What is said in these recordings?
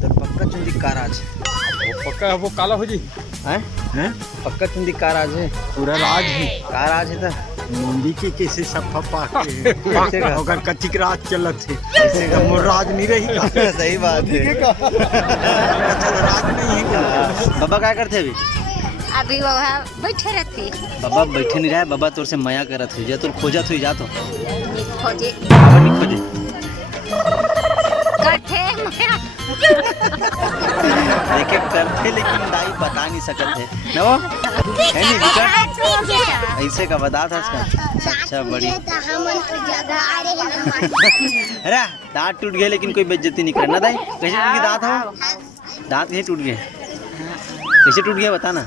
तर पक्का चुंदी का राज वो पक्का वो काला हो जी हैं पक्का चुंदी का राज है पूरा राज है का राज है मुंडी के कैसे सफा पाके ऐसे का अगर कच्ची राज चलत है ऐसे का मोर राज नहीं रही सही बात है राज नहीं है बाबा क्या करते अभी अभी बाबा बैठे रहते बाबा बैठे नहीं रहे बाबा तोर से मया करत हुई जा तो खोजत हुई जा तो खोजे बाबा नहीं खोजे कठे माया देखे करते लेकिन दाई बता नहीं सकत है ना वो है नहीं विकट ऐसे का बता था इसका अच्छा बड़ी अरे दांत टूट गए लेकिन कोई बेइज्जती नहीं करना दाई कैसे टूट गए दांत हो दांत कैसे टूट गए कैसे टूट गया बता ना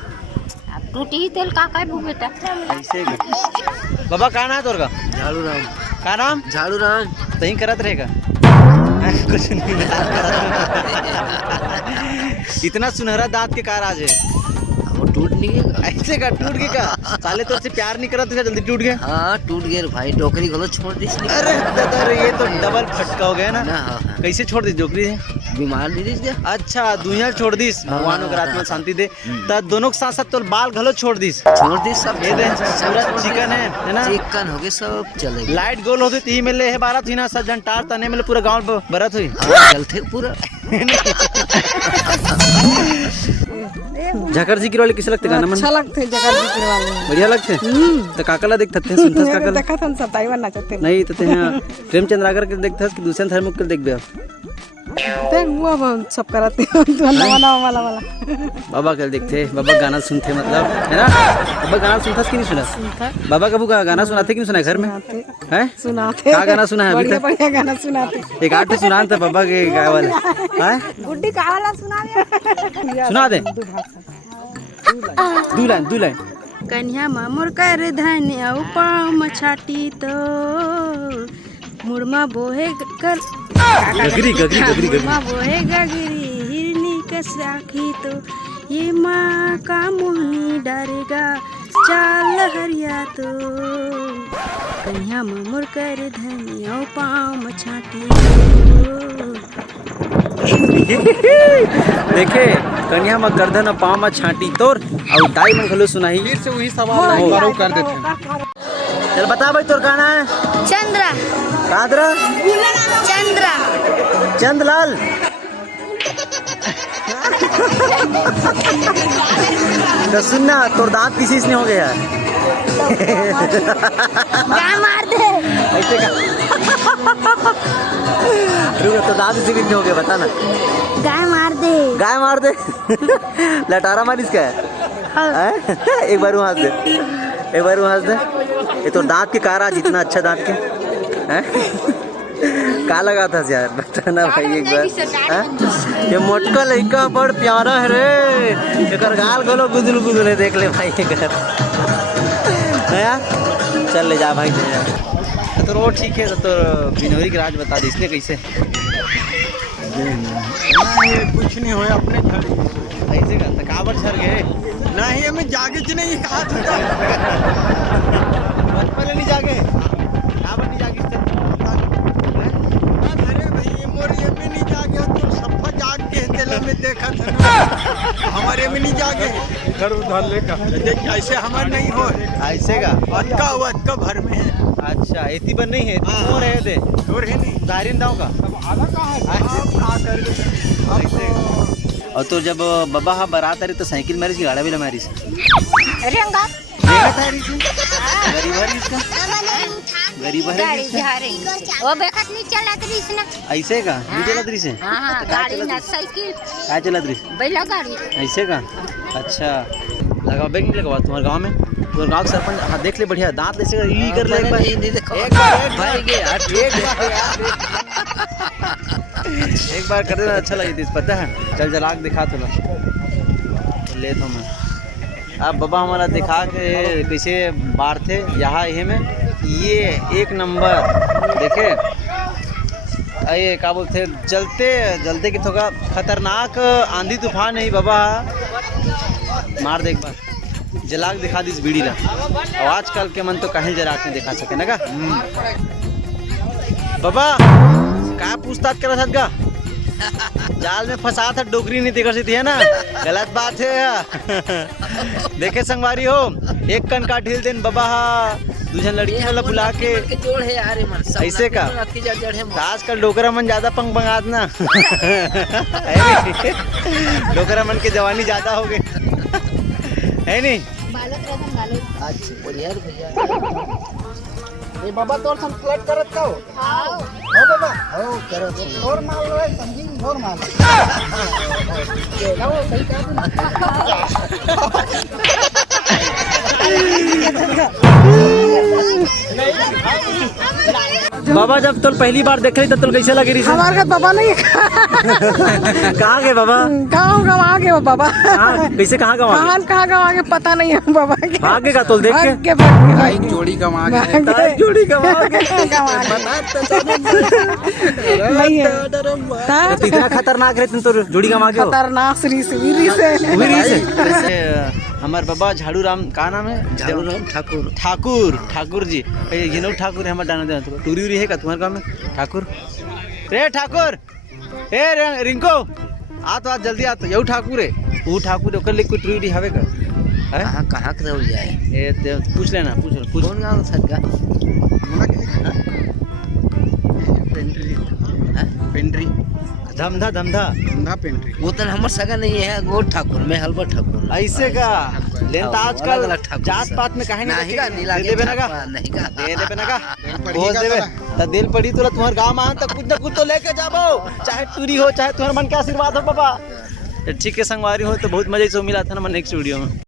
टूटी तेल का करू बेटा ऐसे का बाबा का नाम है तोर का झाड़ू राम का नाम झाड़ू राम तही करत रहेगा कुछ नहीं इतना सुनहरा दांत के का राज है वो टूट नहीं गया ऐसे का टूट गया का साले तो से प्यार नहीं करत था जल्दी टूट गया हाँ टूट गया भाई डोकरी गलो छोड़ दी अरे दादा ये तो डबल फटका हो गया ना ना हाँ कैसे छोड़ दी जोकरी है बीमार नहीं दिस गया अच्छा दुनिया छोड़ दीस भगवान को आत्मा शांति दे त दोनों के साथ साथ तो बाल घलो छोड़ दीस छोड़ दी सब ये दे पूरा चिकन है ना चिकन हो गए सब चलेगा लाइट गोल होती ती में ले है बारत हुई ना सज्जन टार तने में पूरा गांव बरत हुई चलते पूरा झकर जी की रोल किसे लगते गाना मन अच्छा लगते हैं जगह दिखने वाले बढ़िया लगते तो काकला देखते हैं सुनते काकला देखा था सताई बनना चाहते नहीं तो प्रेमचंद्र आगर के देखते कि दूसरे धर्म के देख देख वो अब सब कराते हैं तो नवा नवा वाला बाबा कल देखते बाबा गाना सुनते मतलब है ना बाबा गाना सुनता कि नहीं सुना बाबा कबू का गाना सुनाते कि नहीं सुना घर में है सुनाते क्या गाना सुना है अभी बढ़िया तक बढ़िया गाना सुनाते एक आठ सुना था बाबा के गाय वाला है गुड्डी का वाला सुना दे दू लाइन कन्या मोर कर धनिया पाँव मछाटी तो मुड़मा बोहे कर गगरी मुड़मा बोहे गगरी हिरनी कस आखी तो ये माँ का मोहनी डरेगा चाल हरिया तो कन्या मोर कर धनिया पाँव मछाटी देखे कन्या में गर्दन पाँव में छाटी तोर और दाई में घलो सुनाई फिर से वही सवाल एक बार कर देते हैं चल बता भाई तोर गाना है चंद्रा कादरा चंद्रा चंदलाल तो सुनना तोर दांत किसी ने हो गया गाय मार दे ऐसे का रुको तो दांत किसी ने हो गया बता ना गाय मार दे लटारा मारिस का है एक बार वहां दे ये तो दांत के कारा जितना अच्छा दांत के हैं का लगा था यार बताना भाई एक बार ये मोटका लड़का बड़ प्यारा है रे एक गाल गलो गुदुल है देख ले भाई एक नया चल ले जा भाई ले जा तो ठीक है तो बिनोरी के राज बता दे इसने कैसे कुछ नहीं हो अपने ऐसे का थकावट झर गए नहीं हमें जागे नहीं कहा था पहले नहीं जागे थकावट नहीं जागी अरे भाई मोर ये में नहीं जागे तो सफा जाग के तेला में देखा था हमारे में नहीं जागे इधर उधर लेकर देख ऐसे हमारे नहीं हो ऐसे का अटका भर में है अच्छा एती पर नहीं है तो रहे दे और है नहीं दारिन दाव का आधा कहाँ ऐसे और तो जब बाबा हाँ बारात आ रही तो साइकिल मारी की गाड़ा भी मारी रंगा गरीब है इसका गरीब गाड़ी जा रही वो बेखत नहीं चलत रही इसने ऐसे का नहीं चलत रही से हाँ गाड़ी ना साइकिल क्या चलत रही बैला गाड़ी ऐसे का अच्छा लगा बैग नहीं लगा तुम्हारे गाँव में तुम्हारे गाँव के सरपंच हाँ देख ले बढ़िया दांत ऐसे कर ले एक बार कर देना अच्छा लगी थी पता है चल जलाक दिखा तो ले तो मैं अब बाबा हमारा दिखा के कैसे बार थे यहाँ ये में ये एक नंबर देखे अये क्या बोलते जलते की थोड़ा खतरनाक आंधी तूफान है बाबा मार दे एक बार जलाक दिखा दी इस बीड़ी ला और आजकल के मन तो कहीं जलाक नहीं दिखा सके ना का बाबा क्या पूछताछ करा था का जाल में फंसा था, डोकरी नहीं दिखा सी थी, है ना? गलत बात है। देखे संगवारी हो, एक कन का ढील देन बाबा दूसरा लड़की वाला बुला के जोड़ है यार मन ऐसे का तो आजकल डोकरा मन ज्यादा पंग बंगात ना। डोकरा मन के जवानी ज्यादा हो गए, है नहीं? अच्छा बढ़िया भैया। ए बाबा तोर सम फ्लैट करत का हो बाबा हो करत और माल लो समझी और माल ये ना वो सही कर बाबा जब तो पहली बार देख रही तब तो कैसे लगे रही? हमारे घर बाबा नहीं है। कहाँ गए बाबा? गाँव गवा के बाबा कैसे कहाँ गवा? कहाँ गवा के पता नहीं है बाबा के। भागे का तो देख के एक जोड़ी कमा के जोड़ी गवा के नहीं है तो इतना खतरनाक रहते तो जोड़ी गवा के हो? खतरनाक श्री से हमारे बाबा झाड़ू राम का नाम है? झाड़ू राम ठाकुर। ठाकुर जी ये नो ठाकुर है हमारे डाना देना तो टूरी उरी है का तुम्हारे गाँव में? ठाकुर रे ठाकुर ए रिंको आ तो आज जल्दी आ तो यू ठाकुर है वो ठाकुर ओकर लिए कोई टूरी उरी हवे का? कहाँ के रह जाए ए पूछ लेना पूछ कौन गाँव सर पेंट्री धमधा धंधा पेंट्री वो तो हमर सगा नहीं है वो ठाकुर में हलवा ठाकुर ऐसे का लेन तो आजकल जात पात में काहे नहीं का नीला दे देबे ना का नहीं का दे देबे ना का बोल देबे त दिल पड़ी तो तुम्हारे गांव में तो कुछ ना कुछ तो लेके जाबो, चाहे टूरी हो चाहे तुम्हारे मन के आशीर्वाद हो बाबा। ठीक है संगवारी हो तो बहुत मजा से मिला था ना नेक्स्ट वीडियो में।